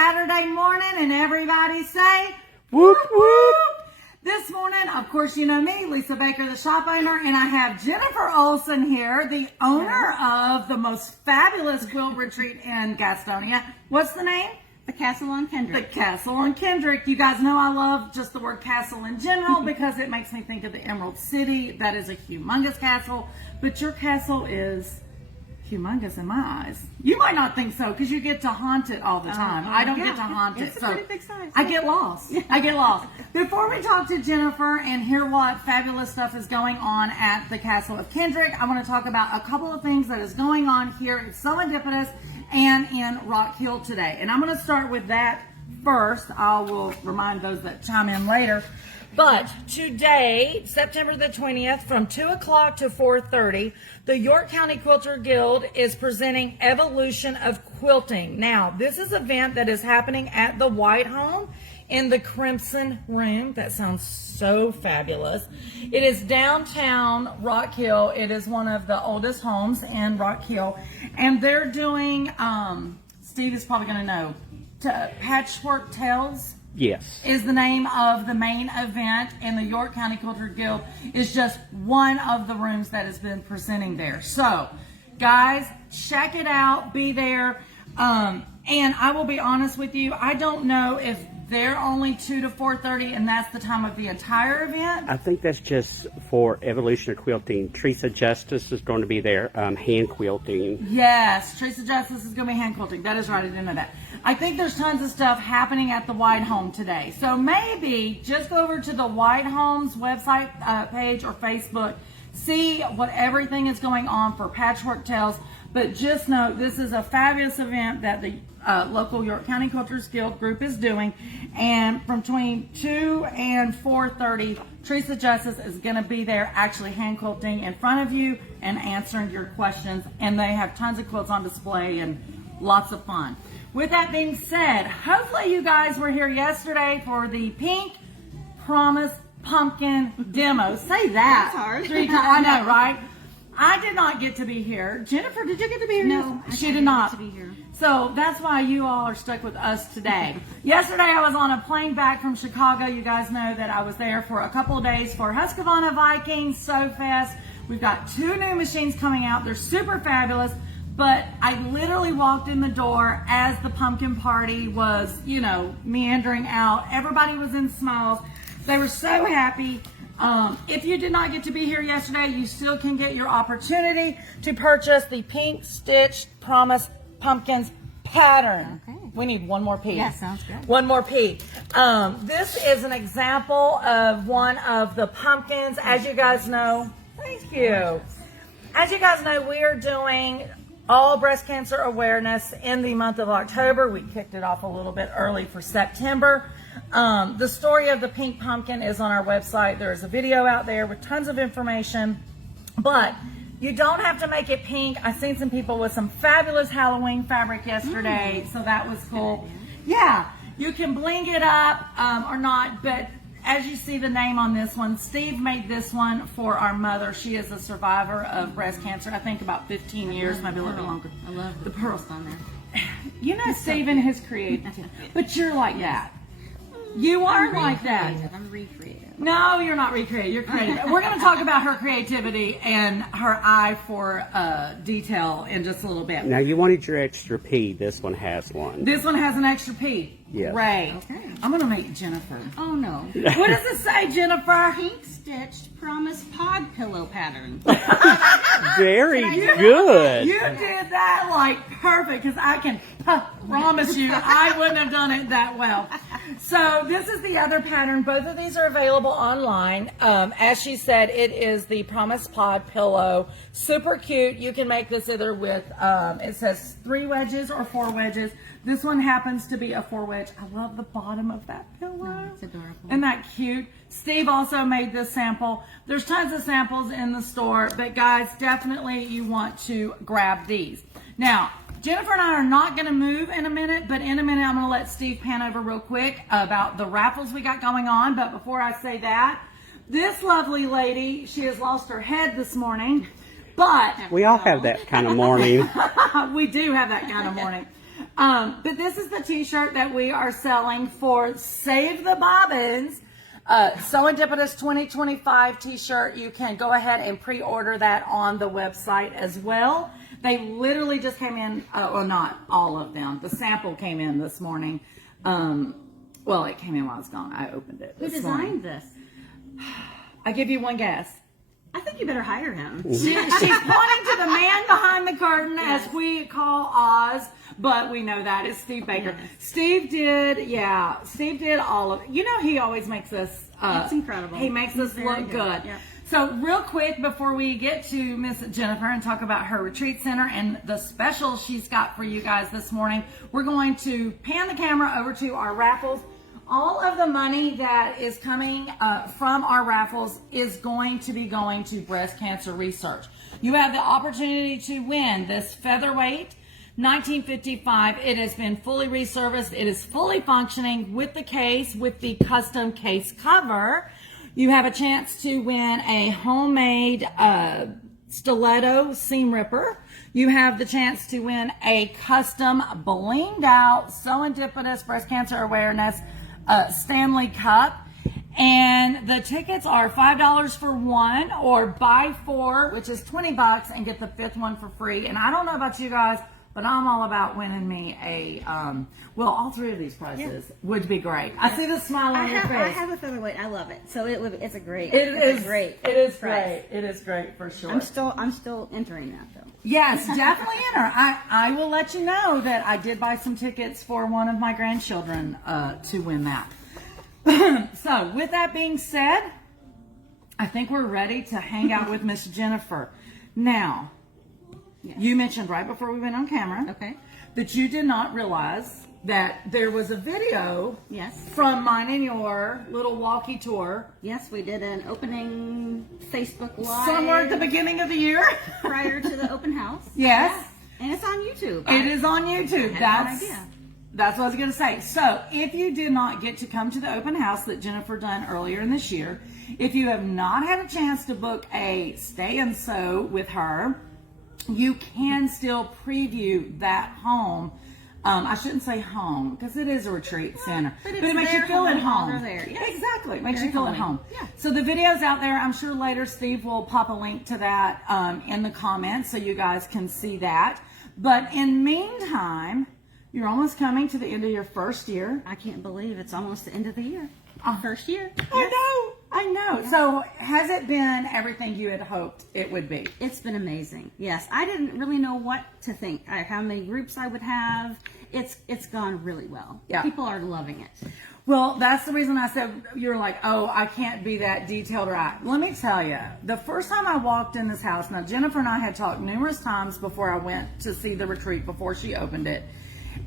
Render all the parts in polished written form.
Saturday morning, and everybody say, whoop, whoop. This morning, of course, you know me, Lisa Baker, the shop owner, and I have Jennifer Olson here, the owner of the most fabulous quilt retreat in Gastonia. What's the name? The Castle on Kendrick. The Castle on Kendrick. You guys know I love just the word castle in general because it makes me think of the Emerald City. That is a humongous castle, but your castle is humongous in my eyes. You might not think so because you get to haunt it all the time. I don't get to haunt it. It's a pretty big size. I get lost. I get lost. Before we talk to Jennifer and hear what fabulous stuff is going on at the Castle of Kendrick, I want to talk about a couple of things that is going on here at Serendipitous and in Rock Hill today. And I'm going to start with that first. I will remind those that chime in later. But today, September the 20th, from 2 o'clock to 4:30, the York County Quilter Guild is presenting Evolution of Quilting. Now, this is an event that is happening at the White Home in the Crimson Room. That sounds so fabulous. It is downtown Rock Hill. It is one of the oldest homes in Rock Hill. And they're doing, Steve is probably going to know, Patchwork Tales. Yes. Is the name of the main event, and the York County Quilter Guild is just one of the rooms that has been presenting there. So, guys, check it out. Be there. And I will be honest with you, I don't know if they're only 2 to 4:30, and that's the time of the entire event. I think that's just for Evolution of Quilting. Teresa Justice is going to be there, hand quilting. Yes, Teresa Justice is going to be hand quilting. That is right, I didn't know that. I think there's tons of stuff happening at the White Home today. So maybe just go over to the White Home's website page or Facebook, see what everything is going on for Patchwork Tales. But just know this is a fabulous event that the local York County Quilters Guild group is doing. And from between 2 and 4:30, Teresa Justice is going to be there actually hand quilting in front of you and answering your questions. And they have tons of quilts on display and lots of fun. With that being said, hopefully you guys were here yesterday for the Pink Promise Pumpkin demo. Say that. That's hard. 3 times. I know, right? I did not get to be here. Jennifer, did you get to be here? No, she did not. Get to be here. So that's why you all are stuck with us today. Yesterday I was on a plane back from Chicago. You guys know that I was there for a couple of days for Husqvarna Vikings Sew Fest. We've got 2 new machines coming out. They're super fabulous. But I literally walked in the door as the pumpkin party was, you know, meandering out. Everybody was in smiles. They were so happy. If you did not get to be here yesterday, you still can get your opportunity to purchase the Pink Stitched Promise Pumpkins pattern. Okay. We need one more P. Yeah, sounds good. One more P. This is an example of one of the pumpkins. As you guys know, thank you. As you guys know, we are doing all breast cancer awareness in the month of October. We kicked it off a little bit early for September. The story of the pink pumpkin is on our website. There's a video out there with tons of information, but you don't have to make it pink. I've seen some people with some fabulous Halloween fabric yesterday, so that was cool. Yeah, you can bling it up or not, but as you see the name on this one, Steve made this one for our mother. She is a survivor of breast cancer, I think about 15 years, maybe a little bit longer. I love the pearls on there. You know Steve and his creativity, but you're like that. You are like that. I'm recreative. No, you're not recreative. You're creative. We're going to talk about her creativity and her eye for detail in just a little bit. Now, you wanted your extra P. This one has one. This one has an extra P. Yes. Great. Okay. I'm going to make Jennifer. Oh, no. What does it say, Jennifer? Pink Stitched Promise Pod Pillow Pattern. Very good. You did that like perfect because I can promise you I wouldn't have done it that well. So this is the other pattern. Both of these are available online. As she said, it is the Promise Pod Pillow. Super cute. You can make this either with, it says 3 wedges or 4 wedges. This one happens to be a 4 wedge. I love the bottom of that pillow. Oh, it's adorable. Isn't that cute? Steve also made this sample. There's tons of samples in the store, but guys, definitely you want to grab these. Now, Jennifer and I are not going to move in a minute, but in a minute I'm going to let Steve pan over real quick about the raffles we got going on. But before I say that, this lovely lady, she has lost her head this morning, but We all have that kind of morning. we do have that kind of morning. But this is the t-shirt that we are selling for Save the Bobbins. Serendipitous 2025 t-shirt. You can go ahead and pre-order that on the website as well. They literally just came in, or not all of them. The sample came in this morning. Well, it came in while I was gone. I opened it. Who designed this? I give you one guess. I think you better hire him. She's pointing to the man behind the curtain, as we call Oz, but we know that is Steve Baker. Yes. Steve did all of it. You know, he always makes us. It's incredible. He makes us Very look good. Yeah. So real quick, before we get to Miss Jennifer and talk about her retreat center and the special she's got for you guys this morning, we're going to pan the camera over to our raffles. All of the money that is coming from our raffles is going to be going to breast cancer research. You have the opportunity to win this featherweight 1955. It has been fully resurfaced. It is fully functioning with the case, with the custom case cover. You have a chance to win a homemade stiletto seam ripper. You have the chance to win a custom blinged out serendipitous breast cancer awareness Stanley Cup. And the tickets are $5 for one, or buy four, which is $20, and get the fifth one for free. And I don't know about you guys, but I'm all about winning me a, well, all three of these prizes would be great. I see the smile on your face. I have a featherweight. I love it. So it's a great. It is great. It is prize. great. It is great for sure. I'm still entering that though. Yes, definitely enter. I will let you know that I did buy some tickets for one of my grandchildren to win that. So with that being said, I think we're ready to hang out with Miss Jennifer. Now, you mentioned right before we went on camera that you did not realize that there was a video from mine and your little walkie tour. Yes, we did an opening Facebook Live somewhere at the beginning of the year. prior to the open house. Yes. And it's on YouTube. It is on YouTube. That's no idea. That's what I was going to say. So if you did not get to come to the open house that Jennifer done earlier in this year, if you have not had a chance to book a stay and sew with her, you can still preview that home. I shouldn't say home because it is a retreat center, but it makes you feel at home. There. Yes. Exactly, it makes Very you feel at homey. home. Yeah. So the video's out there. I'm sure later Steve will pop a link to that in the comments so you guys can see that. But in meantime, you're almost coming to the end of your first year. I can't believe it's almost the end of the year. First year. I know. Yeah. So has it been everything you had hoped it would be? It's been amazing. Yes, I didn't really know what to think. How many groups I would have. It's gone really well. Yeah. People are loving it. Well, that's the reason I said you're like, oh, I can't be that detailed right. Let me tell you, the first time I walked in this house, now Jennifer and I had talked numerous times before I went to see the retreat before she opened it.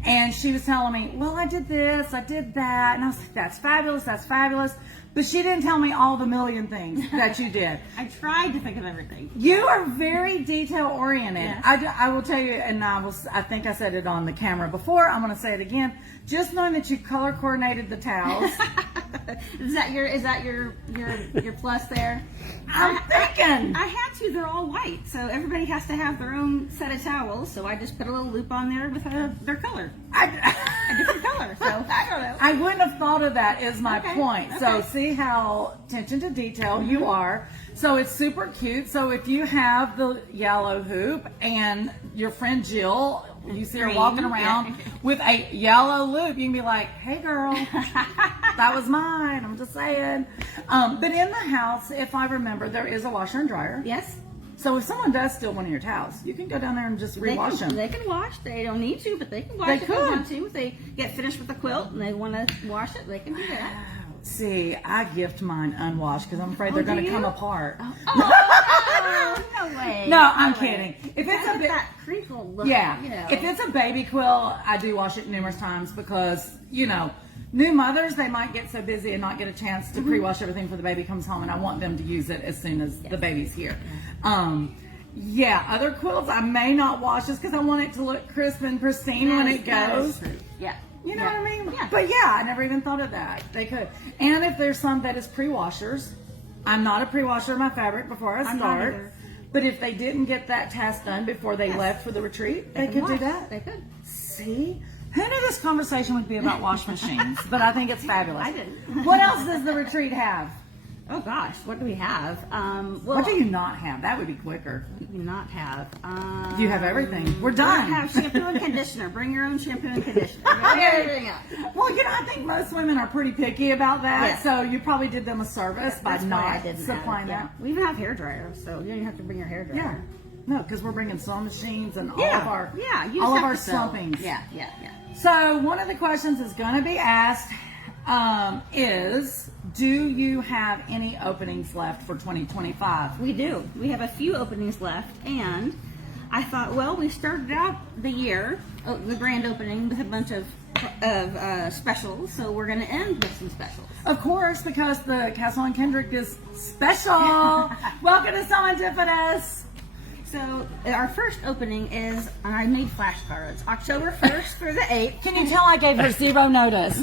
And she was telling me, well, I did this, I did that. And I was like, that's fabulous, that's fabulous. But she didn't tell me all the million things that you did. I tried to think of everything. You are very detail oriented. Yes. I will tell you, and I think I said it on the camera before. I'm going to say it again. Just knowing that you color coordinated the towels. Is that your plus there? I'm thinking. I had to. They're all white, so everybody has to have their own set of towels. So I just put a little loop on there with their color, a different color. So I don't know. I wouldn't have thought of that. Is my point. Okay. So see how attention to detail you are. So it's super cute. So if you have the yellow hoop and your friend Jill, you see her walking around with a yellow loop, you can be like, hey girl, that was mine. I'm just saying. But in the house, if I remember, there is a washer and dryer. Yes. So if someone does steal one of your towels, you can go down there and just rewash them. They can wash. They don't need to, but they can wash They if they could. want to. If they get finished with the quilt and they want to wash it, they can do that. See, I gift mine unwashed because I'm afraid they're going to come apart. Oh, no way. No, I'm kidding. If it's a bit, that crinkle look, yeah, you know. if it's a baby quilt, I do wash it numerous times because, you know, new mothers, they might get so busy and not get a chance to pre-wash everything before the baby comes home, and I want them to use it as soon as the baby's here. Yeah, other quilts I may not wash just because I want it to look crisp and pristine when it goes. Yeah. You know what I mean? Yeah. But yeah, I never even thought of that. They could. And if there's some that is pre-washers, I'm not a pre-washer of my fabric before I I'm not start. either. But if they didn't get that task done before they left for the retreat, they could do that. They could. See? Who knew this conversation would be about wash machines? But I think it's fabulous. I didn't. What else does the retreat have? Oh gosh, what do we have? Well, What do you not have? That would be quicker. what do you not have? You have everything. We're We done. have shampoo and conditioner. Bring your own shampoo and conditioner. We got everything up. Well, I think most women are pretty picky about that, Yes. so you probably did them a service by That's why I not didn't supplying add it. that. Yeah. We even have hair dryers, so you don't even have to bring your hair dryer. Yeah. No, because we're bringing sewing machines and Yeah. all of our You all just of have our to sew. slumpings. Yeah. So one of the questions is going to be asked is, do you have any openings left for 2025? We do. We have a few openings left, and I thought, well, we started out the year, the grand opening, with a bunch of specials, so we're going to end with some specials. Of course, because the Castle on Kendrick is special. Welcome to Serendipitous. So our first opening is, I made flashcards, October 1st through the 8th. Can you tell I gave her zero notice?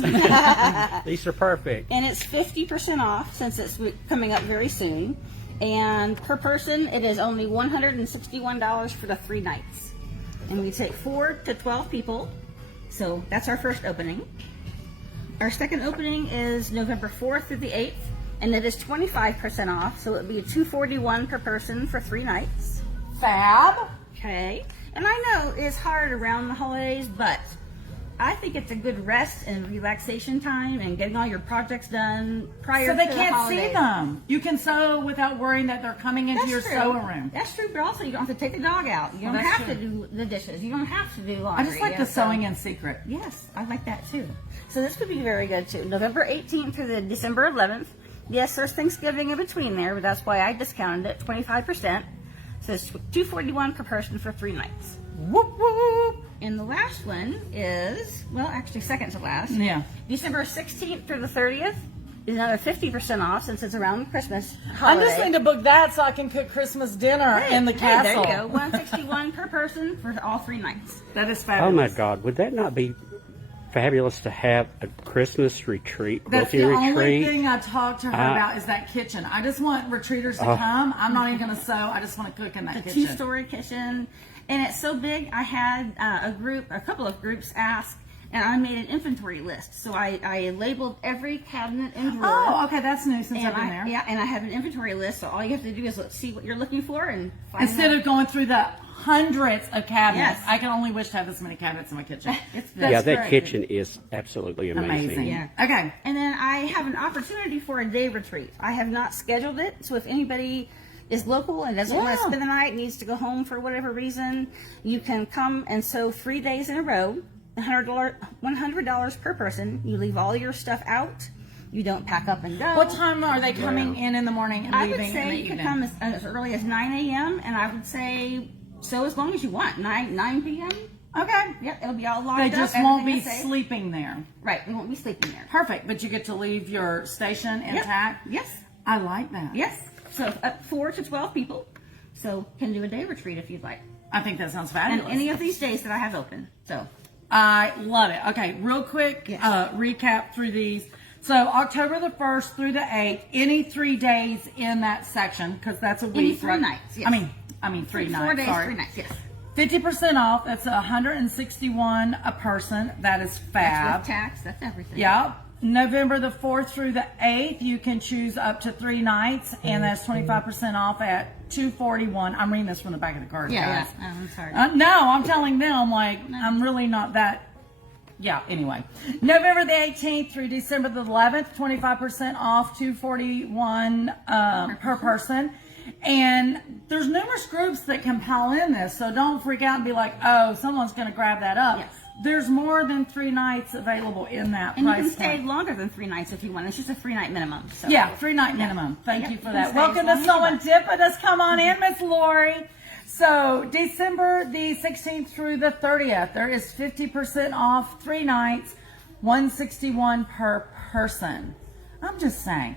These are perfect. And it's 50% off since it's coming up very soon. And per person, it is only $161 for the 3 nights. And we take 4 to 12 people. So that's our first opening. Our second opening is November 4th through the 8th. And it is 25% off. So it would be $241 per person for 3 nights. Fab. Okay. And I know it's hard around the holidays, but I think it's a good rest and relaxation time and getting all your projects done prior So to they the can't holidays. see them. You can sew without worrying that they're coming into your true. sewing room. That's true, but also you don't have to take the dog out. You don't That's have true. to do the dishes. You don't have to do I laundry. just like the sewing in secret. Yes, I like that too. So this would be very good too. November 18th through the December 11th. Yes, there's Thanksgiving in between there, but that's why I discounted it, 25%. So it's $241 per person for 3 nights. Whoop whoop. And the last one is, well, actually second to last. Yeah. December 16th through the 30th is another 50% off since it's around Christmas I'm holiday. just going to book that so I can cook Christmas dinner in the castle. There you go. $161 per person for all 3 nights. That is Oh fabulous. my God, would that not be fabulous to have a Christmas retreat, That's quilting the only retreat? thing I talked to her about is that kitchen. I just want retreaters to come. I'm not even going to sew. I just want to cook in that The kitchen. 2-story kitchen. And it's so big, I had a couple of groups ask, and I made an inventory list. So I labeled every cabinet and drawer. Oh, okay, that's new since And I've been there. Yeah, and I have an inventory list, so all you have to do is see what you're looking for and find Instead out. of going through the hundreds of cabinets, Yes. I can only wish to have this many cabinets in my kitchen. It's That's Yeah, that great. kitchen is absolutely amazing. Amazing. Yeah. Okay. And then I have an opportunity for a day retreat. I have not scheduled it, so if anybody is local and doesn't want to Yeah. spend the night, needs to go home for whatever reason, you can come and sew 3 days in a row, $100 per person. You leave all your stuff out. You don't pack up and go. What time are they coming in the morning and I leaving would in say the you could evening? come as early as 9 a.m. and I would say so as long as you want. 9 p.m. Okay. Yep, it'll be all locked They up. just won't be everything is safe. sleeping there. Right, we won't be sleeping there. Perfect. But you get to leave your station Yep. intact. Yes. I like that. Yes. So 4 to 12 people. So can do a day retreat if you'd like. I think that sounds And fabulous. any of these days that I have open. So I love it. Okay, real quick Yes. recap through these. So October the 1st through the 8th, any 3 days in that section, because that's a week. Any 3 right? nights, yes. I mean 3 nights. 4 days, sorry. 3 nights, yes. 50% off. That's $161 a person. That is That's fab. with tax, that's everything. Yeah. November the 4th through the 8th, you can choose up to 3 nights, and that's 25% off at $241. I'm reading this from the back of the card, Yeah, guys. yeah. I'm sorry. No, I'm telling them, like, I'm really not that. Yeah, anyway. November the 18th through December the 11th, 25% off, $241 per person. And there's numerous groups that can pile in this, so don't freak out and be like, oh, someone's going to grab that up. Yes. There's more than 3 nights available in that And you price can stay point. longer than 3 nights if you want. It's just a 3-night minimum. So. Yeah, 3-night minimum. Thank Yep, you for you that. can stay Welcome as to long as you Serendipitous. Come on in, Miss Lori. So December the 16th through the 30th, there is 50% off 3 nights, $161 per person. I'm just saying.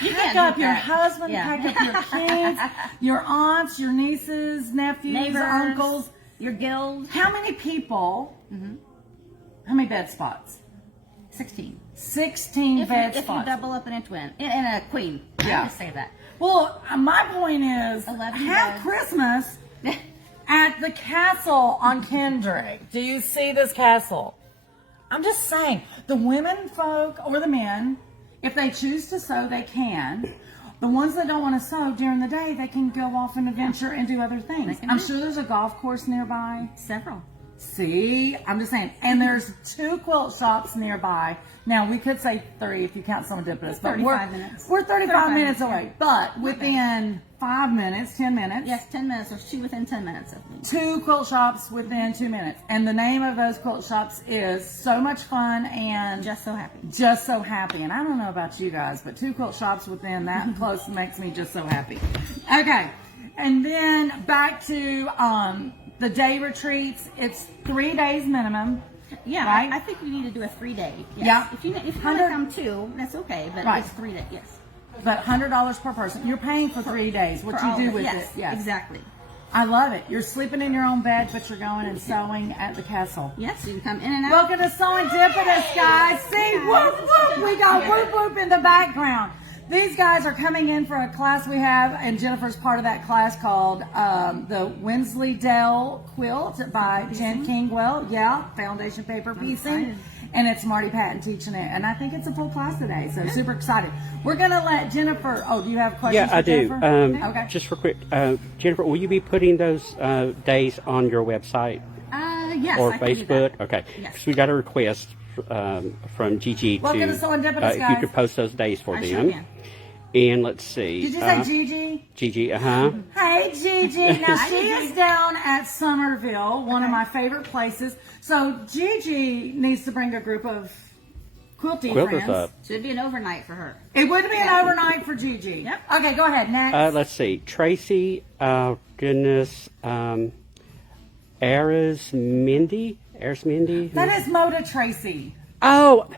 You Pack can't up beat your that. husband, Yeah. pack up your kids, your aunts, your nieces, nephews, Neighbors, uncles. your guild. How many people? How many bed spots? 16. 16 If bed you spots. double up in a twin. In a queen. Yeah. I just say that. Well, my point is, 11 have beds. Christmas at the castle on Kendrick. Do you see this castle? I'm just saying, the women folk or the men, if they choose to sew, they can. The ones that don't want to sew during the day, they can go off and adventure and do other things. I'm sure there's a golf course nearby. Several. See, I'm just saying. And there's 2 quilt shops nearby. Now, we could say 3 if you count serendipitous, but 35 minutes. We're 35 minutes away. But within 5 minutes, 10 minutes. Yes, 10 minutes. There's 2 within 10 minutes of me. 2 quilt shops within 2 minutes. And the name of those quilt shops is So Much Fun and Just So Happy. Just So Happy. And I don't know about you guys, but 2 quilt shops within that close makes me just so happy. Okay. And then back to the day retreats. It's 3 days minimum. Yeah, right? I think we need to do a 3-day. Yes. Yeah. If you want to come 2, that's okay, but Right. it's 3 days. Yes. But $100 per person. You're paying for 3 days. What For you all do of with yes, it. Yes. exactly. I love it. You're sleeping in your own bed, but you're going and sewing at the castle. Yes, you can come in and out. Welcome to Serendipitous, guys. See, whoop, whoop. We got whoop, whoop in the background. These guys are coming in for a class we have, and Jennifer's part of that class called the Wensleydale Quilt by Jen Kingwell. Yeah, foundation paper piecing. And it's Marty Patton teaching it. And I think it's a full class today, so super excited. We're going to let Jennifer, do you have questions Yeah, I for do. Jennifer? Okay. Just for quick, Jennifer, will you be putting those days on your website Yes, or I can do Facebook? that. Okay. Yes. So we got a request from Gigi Welcome to Serendipitous, if you guys. could post those days for I them. sure can. And let's see. Did you say Gigi? Gigi, Hey, Gigi. Now, she is down at Somerville, one of my favorite places. So, Gigi needs to bring a group of quilting Quilters friends. up. Should be an overnight for her. It would be an overnight for Gigi. Yep. Okay, go ahead. Next. Let's see. Tracy, goodness, Arismindy? That is Moda Tracy. Oh,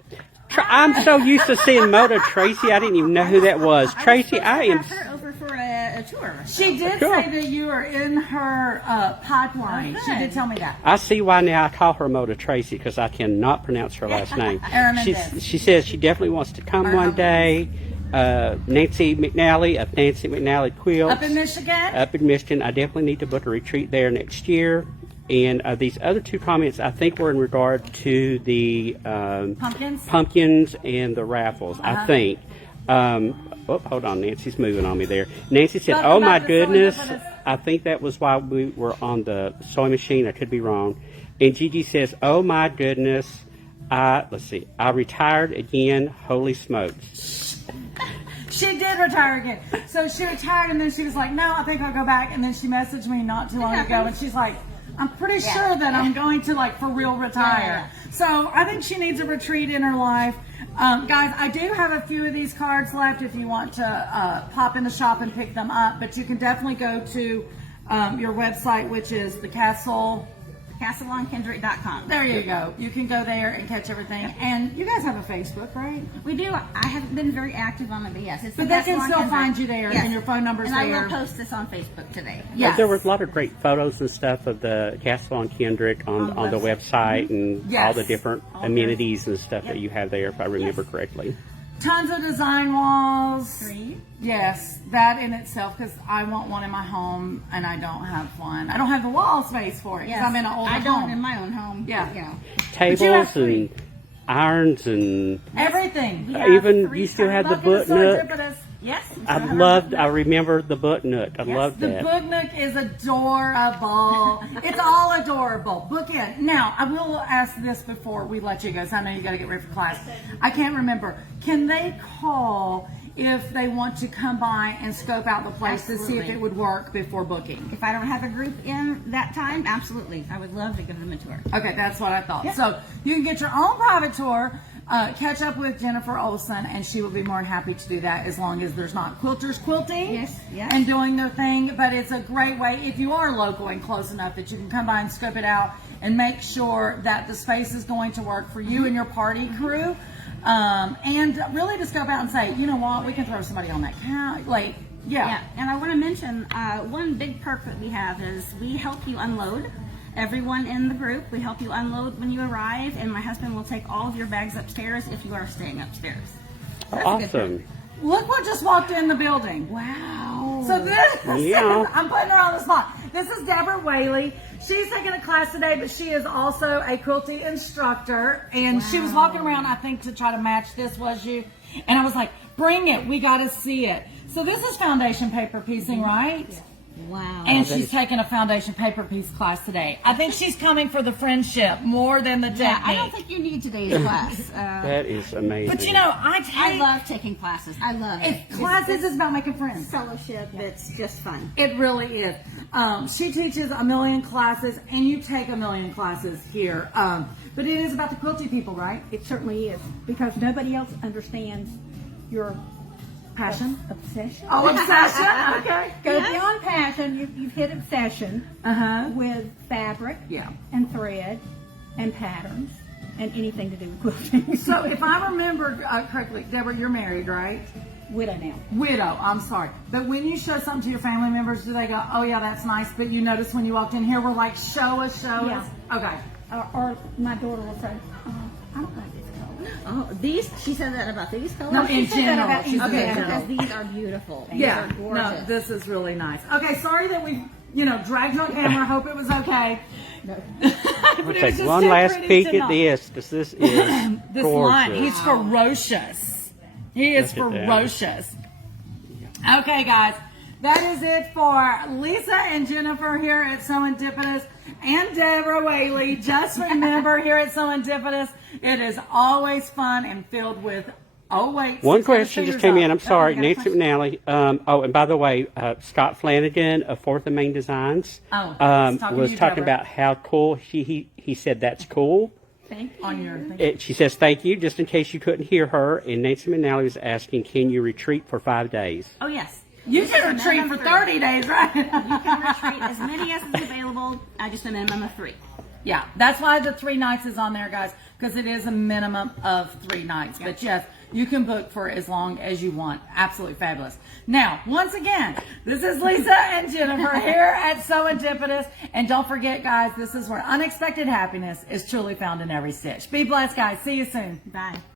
I'm so used to seeing Moda Tracy. I didn't even know who that was. Tracy, I am. Have her over for a tour. She did Cool. say that you are in her pipeline. Oh, She good. did tell me that. I see why now I call her Moda Tracy because I cannot pronounce her last name. Armendez. She says she definitely wants to come one day. Nancy McNally of Nancy McNally Quilts. Up in Michigan? Up in Michigan. I definitely need to book a retreat there next year. And these other 2 comments, I think, were in regard to the pumpkins and the raffles. I think. Hold on, Nancy's moving on me there. Nancy said, Welcome "Oh my back to goodness!" Serendipitous. I think that was why we were on the sewing machine. I could be wrong. And Gigi says, "Oh my goodness!" Let's see. I retired again. Holy smokes! She did retire again. So she retired and then she was like, no, I think I'll go back. And then she messaged me not too long ago and she's like, I'm pretty sure that I'm going to for real retire. Yeah. So I think she needs a retreat in her life. Guys, I do have a few of these cards left if you want to pop in the shop and pick them up. But you can definitely go to your website, which is the Castle. CastleOnKendrick.com. There you go. You can go there and catch everything. And you guys have a Facebook, right? We do. I haven't been very active on it, but yes, it's But the they Castle can on still Kendrick. find you there, Yes. and your phone number's and there. I will post this on Facebook today. Yes. There was a lot of great photos and stuff of the Castle on Kendrick on the website and Yes. all the different All amenities and stuff that you have there, if I remember correctly. Tons of design walls. 3. Yes, that in itself, because I want one in my home, and I don't have one. I don't have the wall space for it, because Yes. I'm in an older I don't home. in my own home. Yeah. You know. Tables you have three. and irons and Everything. We have even 3 you still have the Welcome to book nook. Serendipitous. Yes. I remember the book nook. I loved The that. book nook is adorable. It's all adorable. Book in. Now, I will ask this before we let you go, so I know you got to get ready for class. I can't remember. Can they call if they want to come by and scope out the place to see if Absolutely. it would work before booking? If I don't have a group in that time, absolutely. I would love to give them a tour. Okay, that's what I thought. Yeah. So you can get your own private tour, catch up with Jennifer Olson, and she will be more than happy to do that as long as there's not quilters quilting Yes, yes. and doing their thing. But it's a great way if you are local and close enough that you can come by and scope it out and make sure that the space is going to work for you and your party crew. And really to scope out and say, you know what, we can throw somebody on that couch. Yeah, and I want to mention one big perk that we have is we help you unload. Everyone in the group, we help you unload when you arrive, and my husband will take all of your bags upstairs if you are staying upstairs. That's a good Awesome. perk. Look what just walked in the building. Wow. So this Yeah. is, I'm putting her on the spot. This is Deborah Whaley. She's taking a class today, but she is also a quilty instructor. And she was walking around, I think, to try to match this, was you? And I was like, bring it. We got to see it. So this is foundation paper piecing, right? Wow. And she's taking a foundation paper piece class today. I think she's coming for the friendship more than the technique. Yeah, I don't think you need today's class. That is amazing. But you know, I love taking classes. I love it. Classes is about making friends. Fellowship. It's just fun. It really is. She teaches a million classes, and you take a million classes here. But it is about the quilty people, right? It certainly is, because nobody else understands your Passion. obsession. Oh, obsession. Okay. Goes beyond passion. You've hit obsession with fabric Yeah. and thread and patterns and anything to do with quilting. So if I remember correctly, Deborah, you're married, right? Widow now. Widow. I'm sorry. But when you show something to your family members, do they go, "Oh yeah, that's nice"? But you notice when you walked in here, we're like, "Show us, show us." Okay. Or my daughter will say, I don't like this color. Oh, these. She said that about these colors. No, in said that general. about She's these. Okay, in general. because these are beautiful. These Yeah, are gorgeous. no, this is really nice. Okay, sorry that we, dragged you on camera. Hope it was okay. No. But We'll it was take just one too last pretty peek to at not. this, because this is This gorgeous. line, he's ferocious. He is Look at that. ferocious. Okay, guys, that is it for Lisa and Jennifer here at Serendipitous and Deborah Whaley. Just remember, here at Serendipitous, it is always fun and filled with. Oh wait, One she's got her question just fingers came up. in. I'm sorry, Oh, you got a Nancy question? McNally. And by the way, Scott Flanagan of Fourth and Main Designs Oh, he's talking to was you, talking Deborah. about how cool he said that's cool. Thank you. On your thing. She says thank you, just in case you couldn't hear her. And Nancy McNally was asking, can you retreat for 5 days? Oh yes. You This is a can retreat minimum for of 30 days, right? You can retreat as many as is available. Just a minimum of 3. Yeah, that's why the 3 nights is on there, guys, because it is a minimum of 3 nights. But yes, you can book for as long as you want. Absolutely fabulous. Now, once again, this is Lisa and Jennifer here at Serendipitous. And don't forget, guys, this is where unexpected happiness is truly found in every stitch. Be blessed, guys. See you soon. Bye.